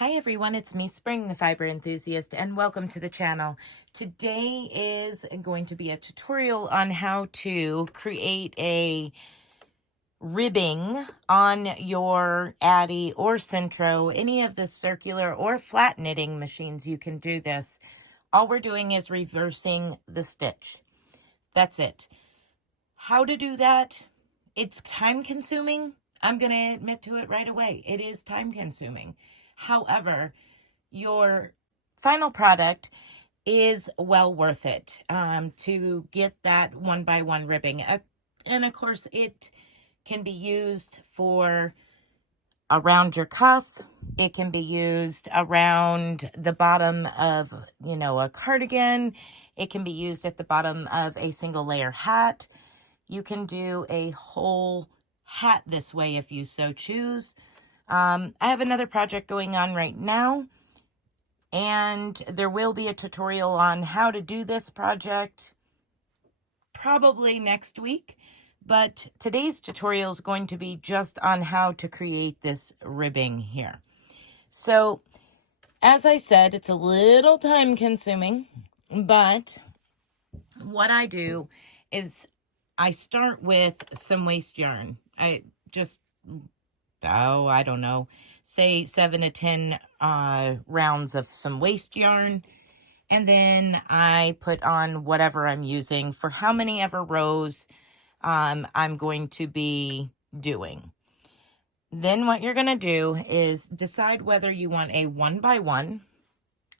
Hi everyone, it's me, Spring, the fiber enthusiast, and welcome to the channel. Today is going to be a tutorial on how to create a ribbing on your Addi or Centro, any of the circular or flat knitting machines. You can do this. All we're doing is reversing the stitch. That's it. How to do that? It's time consuming. I'm going to admit to it right away. It is time consuming. However, your final product is well worth it to get that one by one ribbing. And of course, it can be used for around your cuff. It can be used around the bottom of, a cardigan. It can be used at the bottom of a single layer hat. You can do a whole hat this way if you so choose. I have another project going on right now, and there will be a tutorial on how to do this project probably next week. But today's tutorial is going to be just on how to create this ribbing here. So, as I said, it's a little time consuming, but what I do is I start with some waste yarn. I don't know, say 7 to 10 rounds of some waste yarn. And then I put on whatever I'm using for how many ever rows I'm going to be doing. Then what you're going to do is decide whether you want a 1 by 1,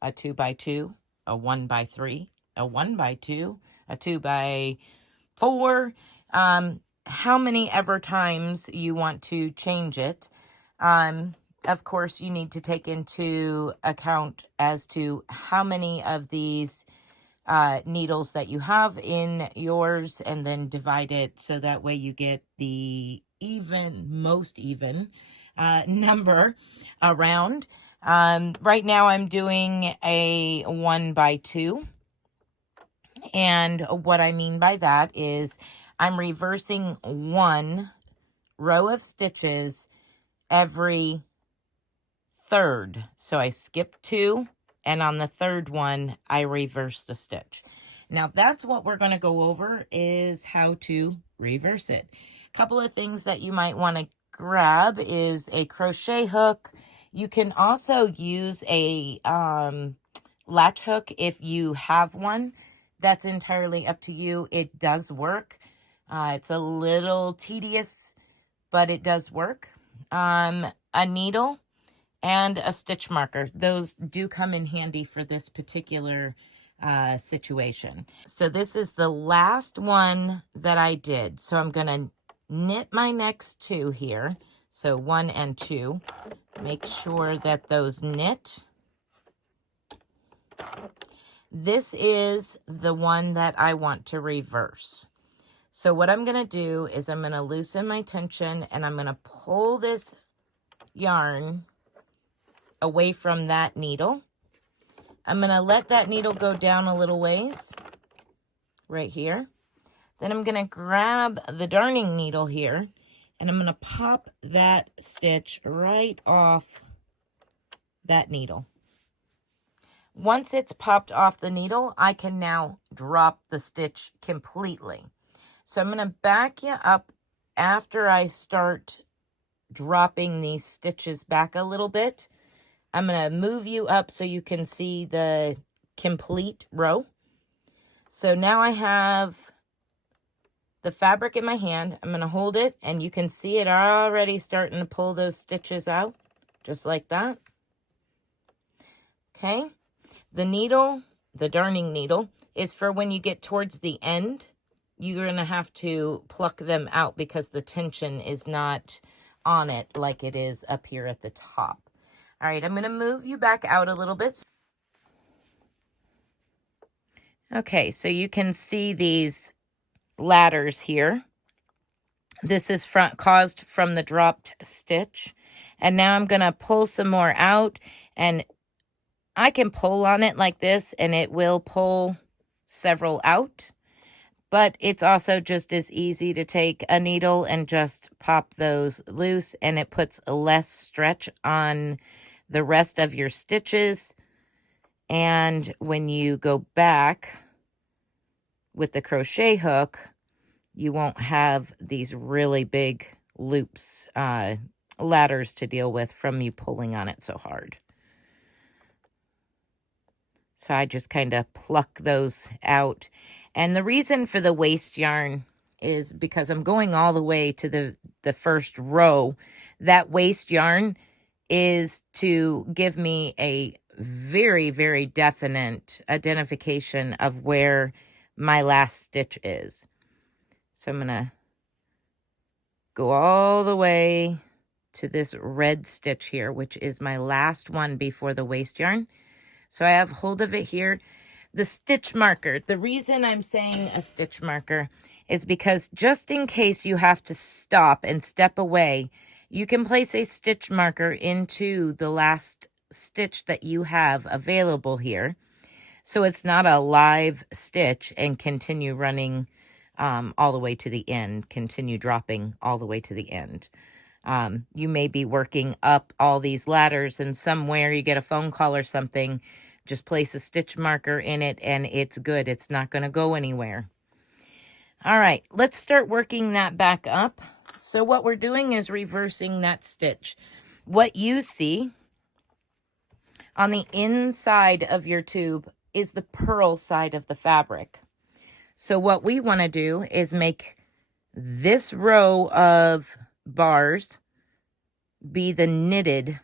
a 2 by 2, a 1 by 3, a 1 by 2, a 2 by 4, how many ever times you want to change it. Of course, you need to take into account as to how many of these needles that you have in yours, and then divide it so that way you get the most even number around. Right now I'm doing a 1 by 2. And what I mean by that is I'm reversing one row of stitches every third. So I skip 2, and on the third one, I reverse the stitch. Now that's what we're going to go over, is how to reverse it. A couple of things that you might want to grab is a crochet hook. You can also use a latch hook if you have one. That's entirely up to you. It does work. It's a little tedious, but it does work. A needle and a stitch marker. Those do come in handy for this particular situation. So this is the last one that I did. So I'm going to knit my next 2 here. So 1 and 2. Make sure that those knit. This is the one that I want to reverse. So what I'm going to do is I'm going to loosen my tension, and I'm going to pull this yarn away from that needle. I'm going to let that needle go down a little ways right here. Then I'm going to grab the darning needle here, and I'm going to pop that stitch right off that needle. Once it's popped off the needle, I can now drop the stitch completely. So I'm going to back you up after I start dropping these stitches back a little bit. I'm going to move you up so you can see the complete row. So now I have the fabric in my hand. I'm going to hold it, and you can see it already starting to pull those stitches out, just like that. Okay. The needle, the darning needle, is for when you get towards the end. You're going to have to pluck them out because the tension is not on it like it is up here at the top. All right, I'm going to move you back out a little bit. Okay, so you can see these ladders here. This is caused from the dropped stitch. And now I'm going to pull some more out, and I can pull on it like this, and it will pull several out. But it's also just as easy to take a needle and just pop those loose, and it puts less stretch on the rest of your stitches. And when you go back with the crochet hook, you won't have these really big loops, ladders to deal with from you pulling on it so hard. So I just kind of pluck those out. And the reason for the waste yarn is because I'm going all the way to the first row. That waste yarn is to give me a very, very definite identification of where my last stitch is. So I'm going to go all the way to this red stitch here, which is my last one before the waste yarn. So I have hold of it here. The stitch marker, the reason I'm saying a stitch marker is because just in case you have to stop and step away, you can place a stitch marker into the last stitch that you have available here. So it's not a live stitch and continue running all the way to the end, continue dropping all the way to the end. You may be working up all these ladders and somewhere you get a phone call or something, just place a stitch marker in it and it's good. It's not going to go anywhere. All right, let's start working that back up. So what we're doing is reversing that stitch. What you see on the inside of your tube is the purl side of the fabric. So what we want to do is make this row of bars be the knitted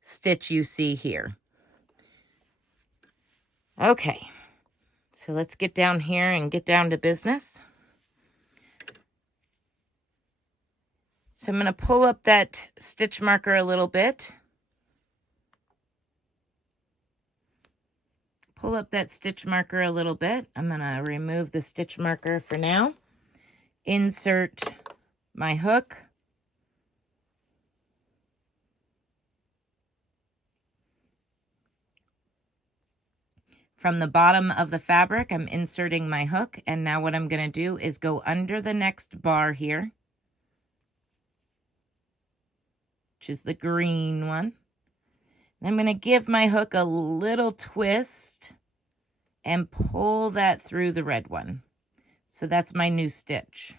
stitch you see here. Okay, so let's get down here and get down to business. So I'm going to pull up that stitch marker a little bit. Pull up that stitch marker a little bit. I'm going to remove the stitch marker for now. Insert my hook. From the bottom of the fabric, I'm inserting my hook. And now what I'm going to do is go under the next bar here, which is the green one. I'm going to give my hook a little twist and pull that through the red one. So that's my new stitch.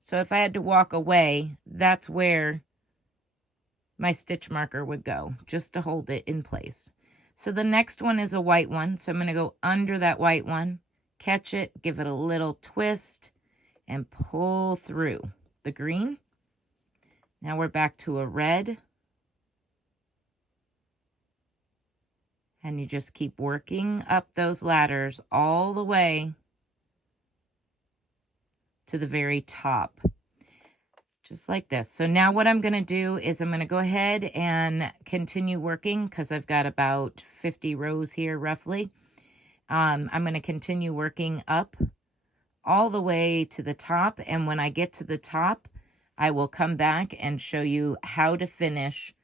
So if I had to walk away, that's where my stitch marker would go, just to hold it in place. So the next one is a white one. So I'm going to go under that white one, catch it, give it a little twist, and pull through the green. Now we're back to a red. And you just keep working up those ladders all the way to the very top, just like this. So now what I'm going to do is I'm going to go ahead and continue working because I've got about 50 rows here roughly. I'm going to continue working up all the way to the top. And when I get to the top, I will come back and show you how to finish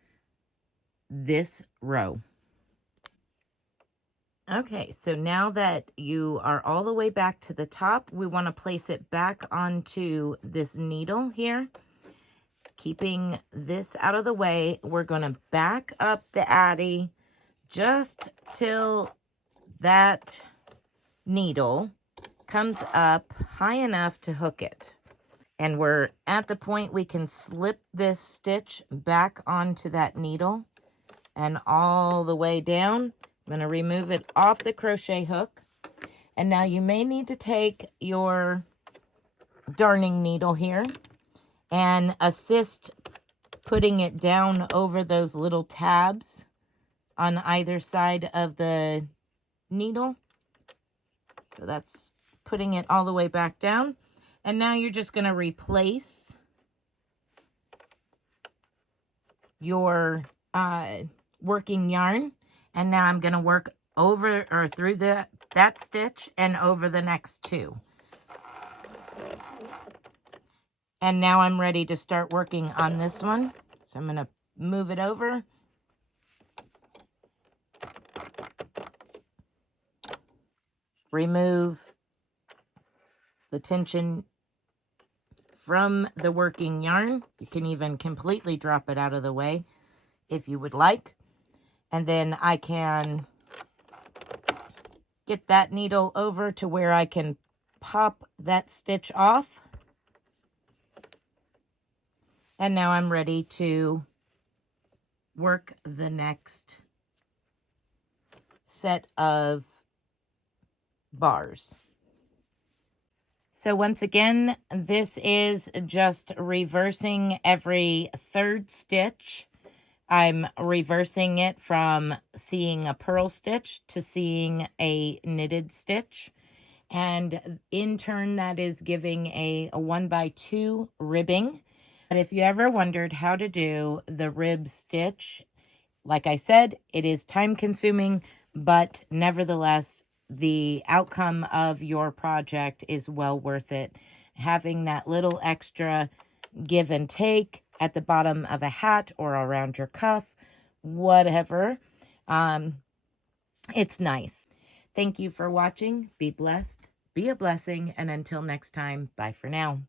this row. Okay, so now that you are all the way back to the top, we want to place it back onto this needle here. Keeping this out of the way, we're going to back up the Addi just till that needle comes up high enough to hook it. And we're at the point we can slip this stitch back onto that needle and all the way down. I'm going to remove it off the crochet hook. And now you may need to take your darning needle here and assist putting it down over those little tabs on either side of the needle. So that's putting it all the way back down. And now you're just going to replace your working yarn. And now I'm going to work over or through that stitch and over the next two. And now I'm ready to start working on this one. So I'm going to move it over. Remove the tension from the working yarn. You can even completely drop it out of the way. if you would like. And then I can get that needle over to where I can pop that stitch off. And now I'm ready to work the next set of bars. So once again, this is just reversing every third stitch. I'm reversing it from seeing a purl stitch to seeing a knitted stitch. And in turn, that is giving a 1x2 ribbing. But if you ever wondered how to do the rib stitch, like I said, it is time consuming, but nevertheless, the outcome of your project is well worth it. Having that little extra give and take at the bottom of a hat or around your cuff, whatever, it's nice. Thank you for watching. Be blessed, be a blessing, and until next time, bye for now.